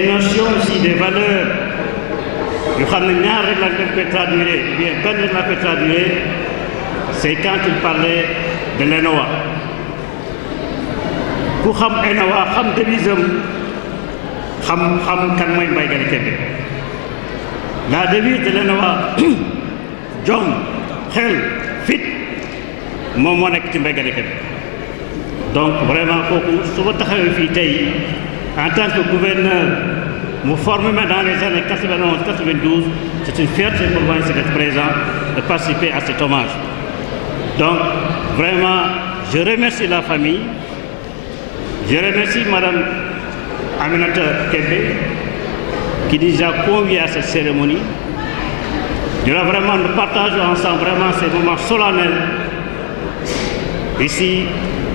des notions aussi, des valeurs. Nous savons que traduire, bien, quand traduire, c'est quand il parlait de l'ENOA. Pour xam ENOA, xam devise, xam kan moy Mbaye Gane Kébé. La devise de l'ENOA, jom, xel, fit, moom moo nekk ci Mbaye Gane Kébé. Donc vraiment kooku su ma taxawee fii tey en tant que gouverneur mu formé dans les années 91-92, c'est une fierté pour moi d'être présent, de participer à cet hommage. Donc vraiment, je remercie la famille, je remercie Madame Aminata Kébé qui nous a conviés à cette cérémonie. Vraiment, nous partageons ensemble vraiment ces moments solennels ici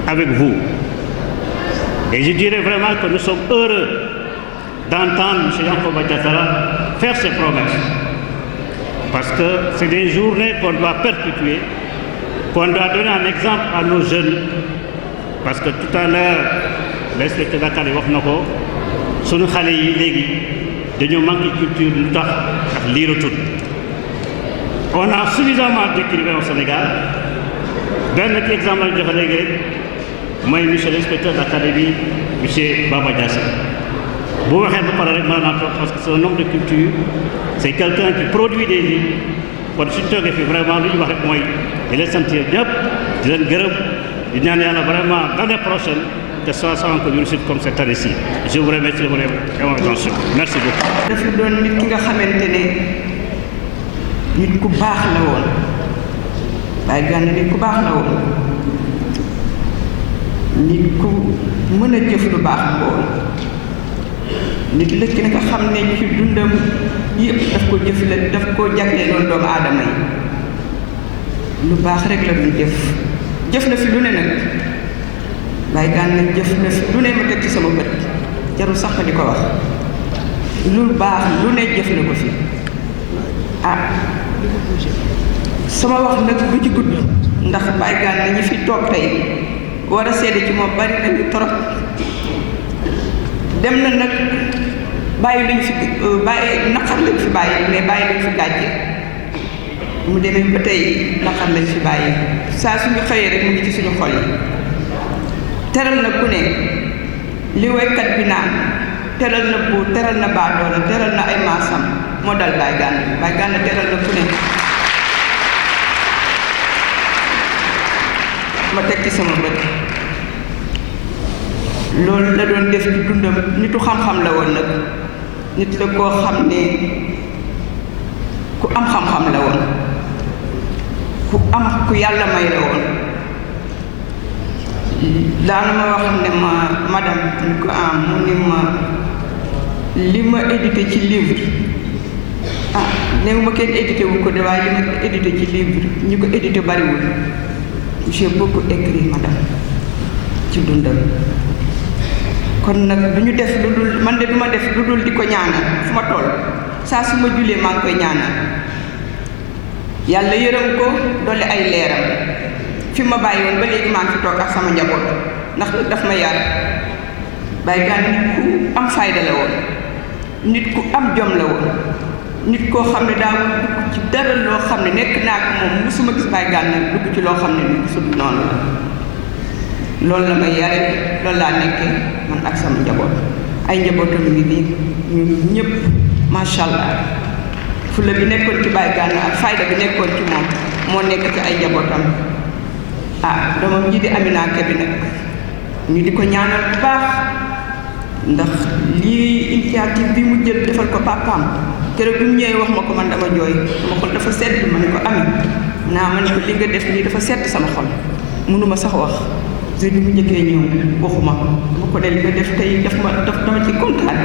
avec vous. Et je dirais vraiment que nous sommes heureux d'entendre M. Yankoba Diattara faire ces promesses. Parce que c'est des journées qu'on doit perpétuer, qu'on doit donner un exemple à nos jeunes. Parce que tout à l'heure, l'inspecteur Dakar wax na ko sunu xale yi léegi dañoo manqué culture lu tax ak liiratul. On a suffisamment d'écrivains au Sénégal. Benn ci exemple la joxe léegi rek mooy monsieur l'inspecteur d'académie monsieur Baba Diassé. Bu waxee ba pare rek maanaam parce que c'est un homme de culture, c'est quelqu'un qui produit des livres. Kon suñu toogee fi vraiment lu ñu wax rek mooy di leen sant ñëpp di leen gërëm di ñaan yàlla vraiment l'année prochaine que ce soit encore une réussite comme cette année-ci. Je vous remercie de votre attention. Merci beaucoup. dafa doon nit ki nga xamante ne nit ku baax la woon Baye Gane nit ku baax la woon nit ku mën a jëf lu baax la woon nit la ki nga xam ne ci dundam yëpp daf ko jëfle daf ko jagleeloon doomu aadama yi lu baax rek la doon jëf na fi lu ne nag Baye Gane jëf na fi lu ne ma teg ci sama bët jarul sax di ko wax lu baax lu ne jëf na ko fi sama wax nag lu ci gudd ndax Baye Gane ñi fi toog tey war a seede ci moom bari nañu torop dem na nag bàyyi lañ fi bàyyi naqar lañ fi bàyyi mais bàyyi lañ fi gàcce mu demee ba tey naqar lañ fi bàyyi saa suñu xëyee rek mu ngi ci suñu xol yi teral na ku ne li waykat bi naan teral na buur teral na baadoola teral na ay maasam moo dal Baye Gane teral na ku ne ma teg ci sama bët loolu la doon def ci dundam nitu xam-xam la woon nag nit la koo xam ne ku am xam-xam la woon ku yàlla may la woon daana ma wax ne ma madame ñu ko am mu ni ma li ma édité ci livre néew ma kenn édité wu ko de waaye li ma édité ci livre ñu ko édité bariwul j'ai beaucoup écrit madame ci dundam kon nag du ñu def lu dul man de du ma def lu dul di ko ñaanal fu ma toll saa su ma julee maa ngi koy ñaanal yàlla yërëm ko dolli ay leeram fi ma bàyyi woon ba léegi maa ngi fi toog ak sama njaboot ndax daf ma yar Baye Gane nit ku am fayda la woon nit ku am jom la woon nit koo xam ne daawul dugg ci dara loo xam ne nekk naa ko moom musuma gis Baye Gane dugg ci loo xam ne ni sud noonu la loolu la may yare loolu laa nekkee man ak sama njaboot ay njabootam ngi nii ñu ñëpp macha allah fulla bi nekkoon ci Baye Gane ak fayda bi nekkoon ci moom moo nekk ci ay njabootam doomam ji di Amina Kébé nag ñu di ko ñaanal bu baax ndax lii initiative bi mu jël defal ko papaam keroog bi mu ñëwee wax ma ko man dama jooy sama xol dafa sedd ma ne ko Ami ma ne ko li nga def nii dafa sedd sama xol mënuma sax wax jour bi mu njëkkee ñëw waxuma ma ko ne li nga def tey dama ci kontaan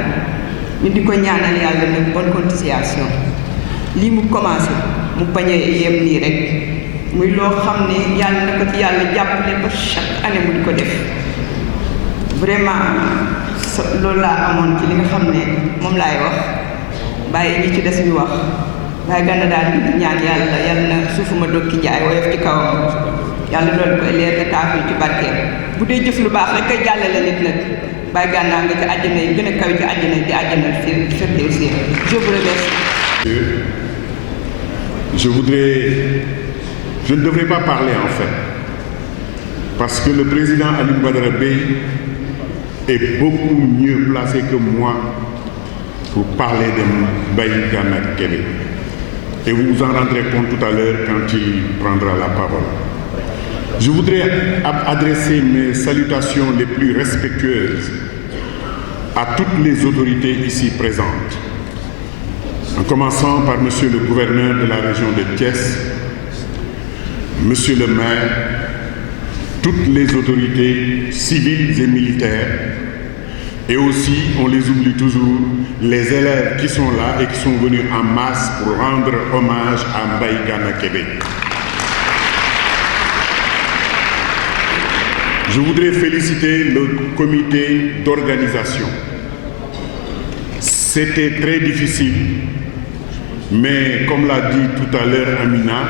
ñu di ko ñaanal yàlla nag bonne continuation lii mu commencé mu bañ a yem nii rek muy loo xam ne yàlla na ko ci yàlla jàppale ba chaque année mu di ko def vraiment loolu laa amoon ci li nga xam ne moom laay wax bàyyi ñi ci des ñu wax Baye Gane daal di ñaan yàlla na suufuma dokki njaay woyof ci kawam yàlla loolu koy leer nga taaf ci barkeem bu dee jëf lu baax rek kay jàllale nit nag Baye Gana nga ci àjjana yi gën a kawe ci àjjana yi di àjjana firdawsi. Je vous remercie. Je ne devrais pas parler en fait, parce que le président Alioune Badara Bèye est beaucoup mieux placé que moi pour parler de Mbaye Gana Kébé. Et vous vous en rendrez compte tout à l'heure quand il prendra la parole. Je voudrais adresser mes salutations les plus respectueuses à toutes les autorités ici présentes, en commençant par Monsieur le gouverneur de la région de Thiès, Monsieur le maire, toutes les autorités civiles et militaires, et aussi, on les oublie toujours, les élèves qui sont là et qui sont venus en masse pour rendre hommage à Mbaye Gana Kébé. Je voudrais féliciter le comité d'organisation. C'était très difficile, mais comme l'a dit tout à l'heure Amina,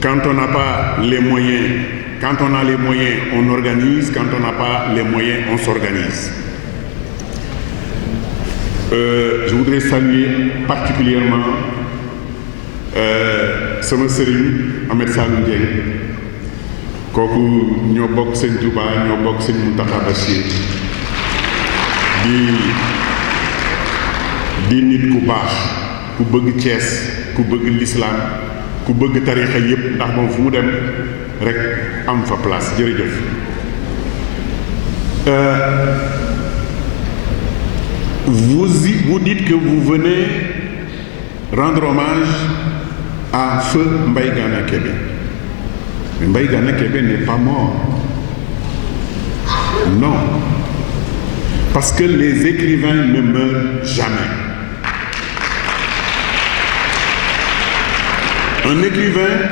quand on n'a pas les moyens, quand on a les moyens, on organise, quand on n'a pas les moyens, on s'organise. Je voudrais saluer particulièrement sama sëriñ Ahmed Saloum Dieng kooku ñoo bokk sëñ Touba ñoo bokk sëñ Mountakha Bachir di nit ku baax ku bëgg Thiès ku bëgg l'islam ku bëgg tarixa yépp ndax moom fu mu dem rek am fa place jërëjëf. Vous dites que vous venez rendre hommage à feu Mbaye Gana Kébé. Mais Mbaye Gana Kébé n'est pas mort. Non. Parce que les écrivains ne meurent jamais. Un écrivain,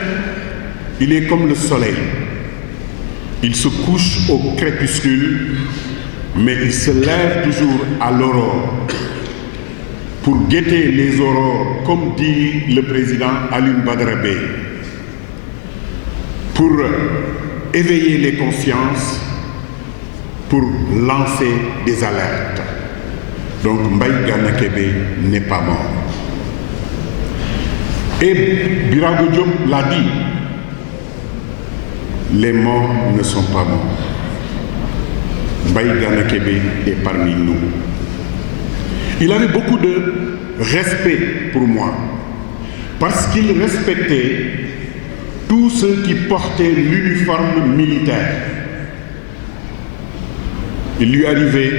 il est comme le soleil. Il se couche au crépuscule, mais il se lève toujours à l'aurore pour guetter les aurores, comme dit le président Alioune Badara Bèye, pour éveiller les consciences, pour lancer des alertes. Donc Mbaye Gana Kébé n'est pas mort. Et Birago Diop l'a dit, les morts ne sont pas morts. Mbaye Gana Kébé est parmi nous. Il avait beaucoup de respect pour moi, parce qu'il respectait tous ceux qui portaient l'uniforme militaire. Il lui arrivait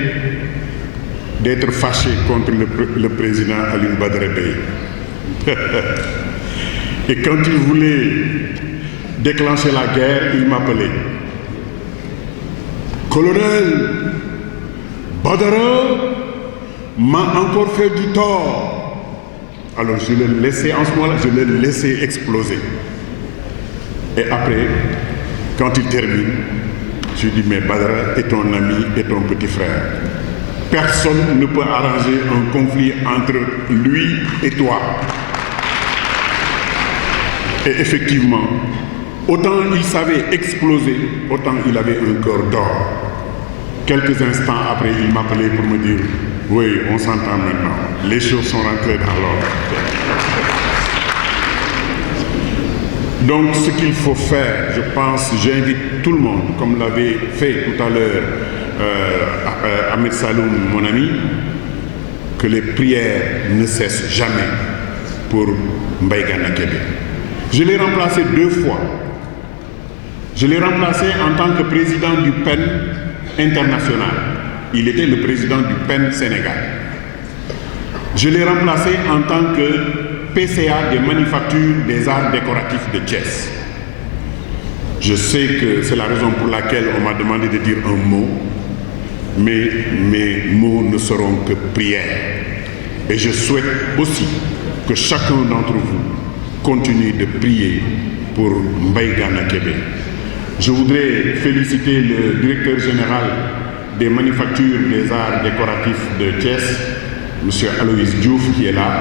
d'être fâché contre le président Alioune Badara Bèye. Et quand il voulait déclencher la guerre, il m'appelait. Colonel Badara m'a encore fait du tort. Alors je le laissais, en ce moment-là, je le laissais exploser. Et après, quand il termine, je lui dis, mais Badara est ton ami et ton petit frère. Personne ne peut arranger un conflit entre lui et toi. Et effectivement, autant il savait exploser, autant il avait un cœur d'or. Quelques instants après, il m'appelait pour me dire, oui, on s'entend maintenant, les choses sont rentrées dans l'ordre. Donc ce qu'il faut faire, je pense, j'invite tout le monde, comme l'avait fait tout à l'heure Ahmed Saloum, mon ami, que les prières ne cessent jamais pour Mbaye Gana Kébé. Je l'ai remplacé 2 fois. Je l'ai remplacé en tant que président du PEN international. Il était le président du PEN Sénégal. Je l'ai remplacé en tant que PCA des manufactures des arts décoratifs de Thiès. Je sais que c'est la raison pour laquelle on m'a demandé de dire un mot, mais mes mots ne seront que prières. Et je souhaite aussi que chacun d'entre vous continue de prier pour Mbaye Gana Kébé. Je voudrais féliciter le directeur général des manufactures des arts décoratifs de Thiès, M. Aloïs Diouf, qui est là,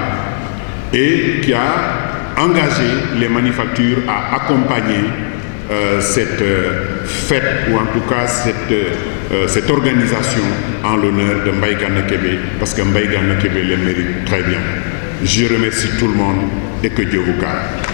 et qui a engagé les manufactures à accompagner cette fête, ou en tout cas cette cette organisation en l'honneur de Mbaye Gana Kébé, parce que Mbaye Gana Kébé le mérite très bien. Je remercie tout le monde et que Dieu vous garde.